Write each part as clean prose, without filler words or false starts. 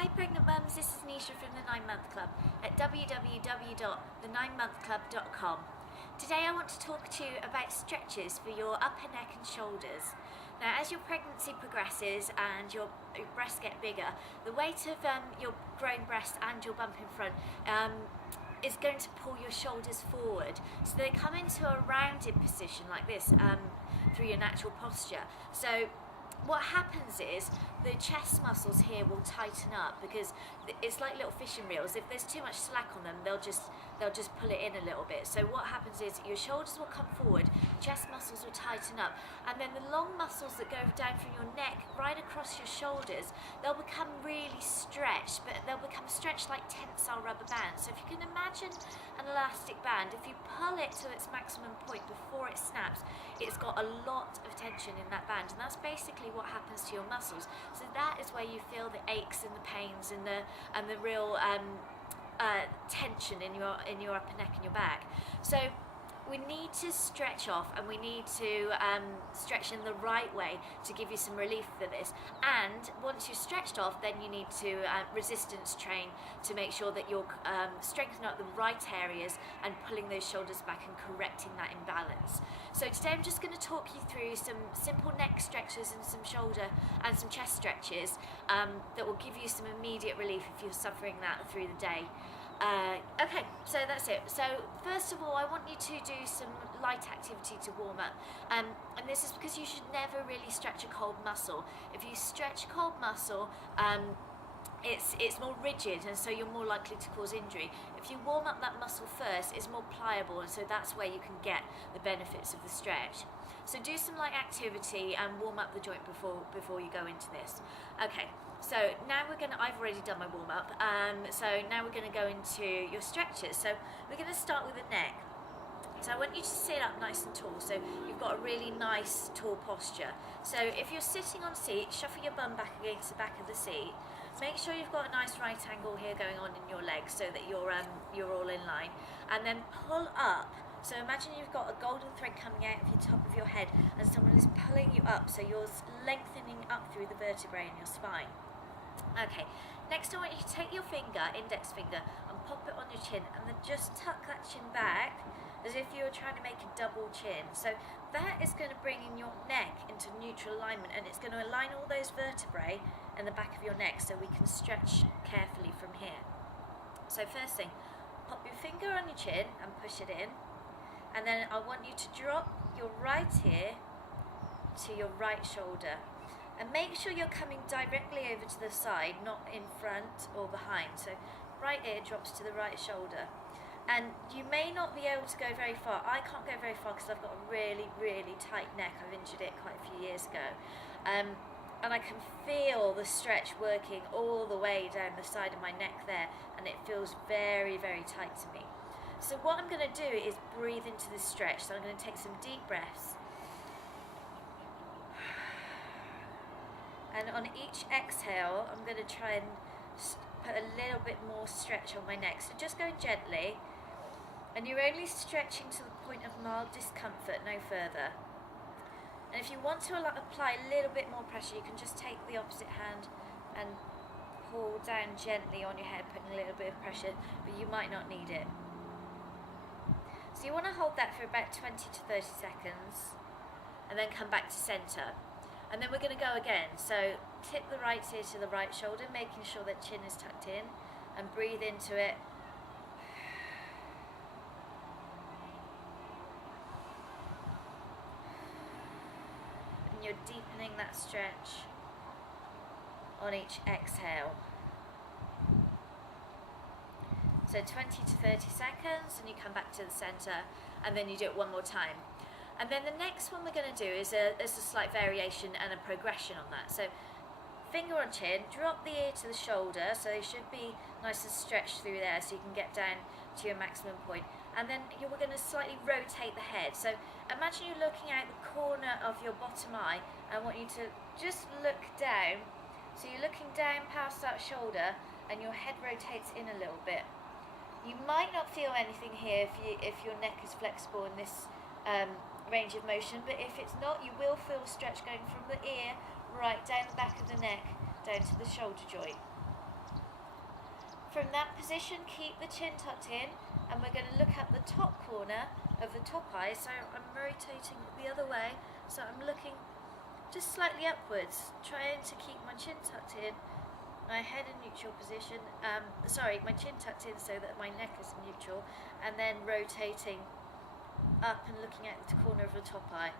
Hi pregnant mums, this is Nisha from the 9 Month Club at www.the9monthclub.com. Today I want to talk to you about stretches for your upper neck and shoulders. Now as your pregnancy progresses and your breasts get bigger, the weight of your growing breast and your bump in front is going to pull your shoulders forward. So they come into a rounded position like this through your natural posture. So what happens is the chest muscles here will tighten up because it's like little fishing reels. If there's too much slack on them, they'll just pull it in a little bit. So what happens is your shoulders will come forward, chest muscles will tighten up, and then the long muscles that go down from your neck right across your shoulders, they'll become really stretched, but they'll become stretched like tensile rubber bands. So if you can imagine an elastic band, if you pull it to its maximum point before it snaps, it's got a lot of tension in that band, and that's basically what happens to your muscles. So that is where you feel the aches and the pains and the real tension in your upper neck and your back. So we need to stretch off, and we need to stretch in the right way to give you some relief for this. And once you're stretched off, then you need to resistance train to make sure that you're strengthening up the right areas and pulling those shoulders back and correcting that imbalance. So today I'm just going to talk you through some simple neck stretches and some shoulder and some chest stretches that will give you some immediate relief if you're suffering that through the day. Okay, so that's it. So first of all, I want you to do some light activity to warm up, and this is because you should never really stretch a cold muscle. If you stretch a cold muscle, it's more rigid, and so you're more likely to cause injury. If you warm up that muscle first, it's more pliable, and so that's where you can get the benefits of the stretch. So do some light activity and warm up the joint before you go into this. Okay, so now I've already done my warm up, so now we're going to go into your stretches. So we're going to start with the neck. So I want you to sit up nice and tall, so you've got a really nice tall posture. So if you're sitting on a seat, shuffle your bum back against the back of the seat. Make sure you've got a nice right angle here going on in your legs so that you're all in line, and then pull up. So imagine you've got a golden thread coming out of the top of your head, and someone is pulling you up, so you're lengthening up through the vertebrae in your spine. Okay, next I want you to take your index finger, and pop it on your chin, and then just tuck that chin back as if you were trying to make a double chin. So that is going to bring in your neck into neutral alignment, and it's going to align all those vertebrae in the back of your neck so we can stretch carefully from here. So first thing, pop your finger on your chin and push it in, and then I want you to drop your right ear to your right shoulder, and make sure you're coming directly over to the side, not in front or behind. So right ear drops to the right shoulder, and you may not be able to go very far. I can't go very far because I've got a really, really tight neck. I've injured it quite a few years ago, and I can feel the stretch working all the way down the side of my neck there, and it feels very, very tight to me. So what I'm going to do is breathe into this stretch. So I'm going to take some deep breaths, and on each exhale I'm going to try and put a little bit more stretch on my neck. So just going gently, and you're only stretching to the point of mild discomfort, no further. And if you want to apply a little bit more pressure, you can just take the opposite hand and pull down gently on your head, putting a little bit of pressure, but you might not need it. So you want to hold that for about 20 to 30 seconds, and then come back to center. And then we're going to go again. So tip the right ear to the right shoulder, making sure that chin is tucked in, and breathe into it. And you're deepening that stretch on each exhale. So 20 to 30 seconds, and you come back to the center, and then you do it one more time. And then the next one we're going to do is a slight variation and a progression on that. So finger on chin, drop the ear to the shoulder, so they should be nice and stretched through there so you can get down to your maximum point. And then we're going to slightly rotate the head. So imagine you're looking out the corner of your bottom eye. I want you to just look down. So you're looking down past that shoulder, and your head rotates in a little bit. You might not feel anything here if your neck is flexible in this range of motion, but if it's not, you will feel stretch going from the ear right down the back of the neck down to the shoulder joint. From that position, keep the chin tucked in, and we're going to look at the top corner of the top eye. So I'm rotating it the other way, so I'm looking just slightly upwards, trying to keep my chin tucked in, my head in neutral position, my chin tucked in so that my neck is in neutral, and then rotating up and looking at the corner of the top eye.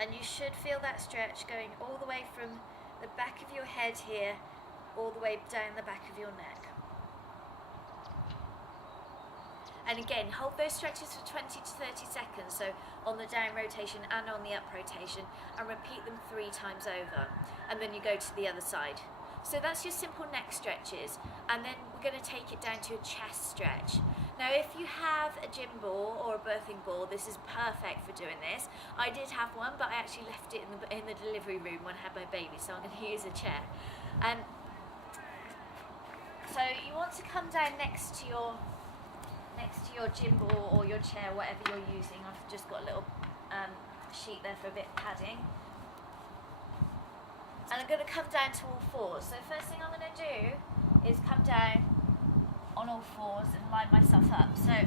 And you should feel that stretch going all the way from the back of your head here, all the way down the back of your neck. And again, hold those stretches for 20 to 30 seconds, so on the down rotation and on the up rotation, and repeat them 3 times over. And then you go to the other side. So that's your simple neck stretches, and then we're going to take it down to a chest stretch. Now if you have a gym ball or a birthing ball, this is perfect for doing this. I did have one, but I actually left it in the delivery room when I had my baby, so I'm going to use a chair. So you want to come down next to your gym ball or your chair, whatever you're using. I've just got a little sheet there for a bit of padding. And I'm going to come down to all fours. So first thing I'm going to do is come down on all fours and line myself up. So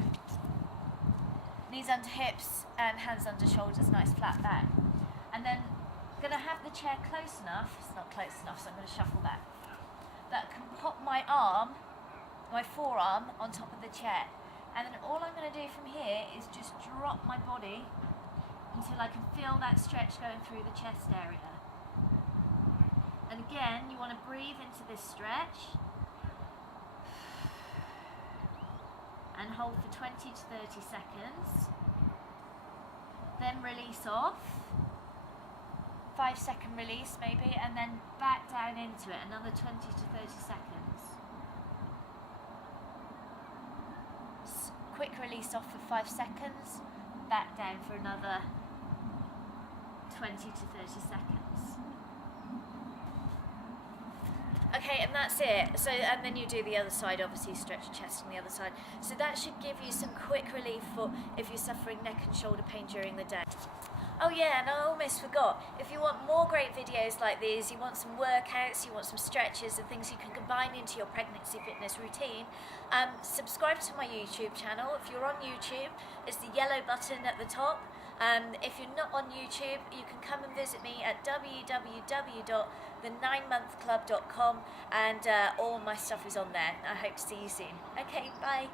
knees under hips and hands under shoulders, nice flat back. And then I'm going to have the chair close enough, it's not close enough, so I'm going to shuffle back, that I can pop my forearm on top of the chair. And then all I'm going to do from here is just drop my body until I can feel that stretch going through the chest area. And again, you want to breathe into this stretch and hold for 20 to 30 seconds. Then release off. 5-second release maybe, and then back down into it, another 20 to 30 seconds. Quick release off for 5 seconds, back down for another 20 to 30 seconds. Okay, and that's it. So, and then you do the other side, obviously stretch your chest on the other side. So that should give you some quick relief for if you're suffering neck and shoulder pain during the day. Oh yeah, and I almost forgot, if you want more great videos like these, you want some workouts, you want some stretches and things you can combine into your pregnancy fitness routine, subscribe to my YouTube channel. If you're on YouTube, it's the yellow button at the top. If you're not on YouTube, you can come and visit me at www.the9monthclub.com, and all my stuff is on there. I hope to see you soon. Okay, bye.